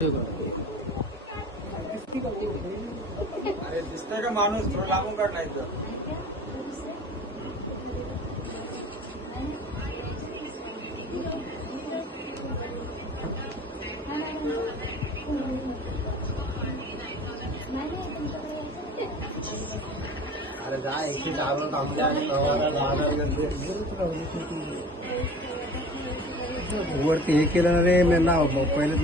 अरे दिसतंय का माणूस थोडं लांबून काढ नाही तर अरे जा एकशे चार थांबले आणि वरती हे केलं ना रे मी नाव पहिले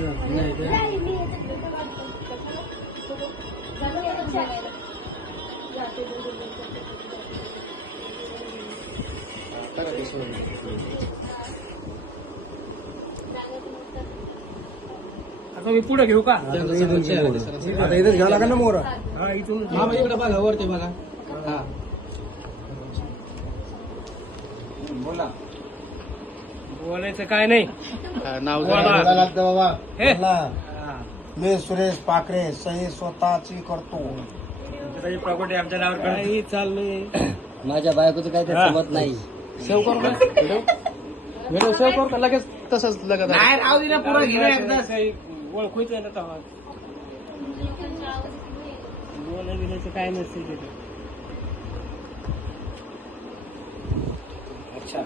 आता मी पुढे घेऊ का? आता इथं घ्यावं लागेल ना मोर हा इथून इकडे बघा वरती बघा हा बोला बोलायचं काय नाही. नाव बोला. बाबा हे? बोला. मी सुरेश पाखरे सही स्वतःची करतो. प्रॉपर्टी आमच्या नावावर काही चाललंय. माझ्या बायकोचं काही ते समजत नाही. सेव करू का? व्हिडिओ सेव करू का? लगेच तसंच लगेच नाही राहू दे ना पुरा घेऊया एकदा ओळखूच ना तेव्हा बोलायचं काय नसते तिथे. अच्छा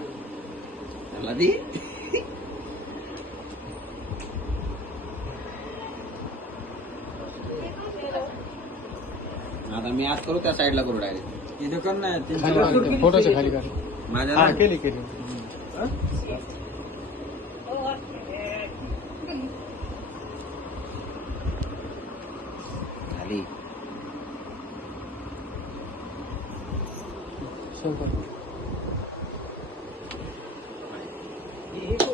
आता मी आज करू त्या साईडला करू डायरेक्ट. इथं कर ना फोटोच्या खाली का? माझ्या केली खाली सेव कर.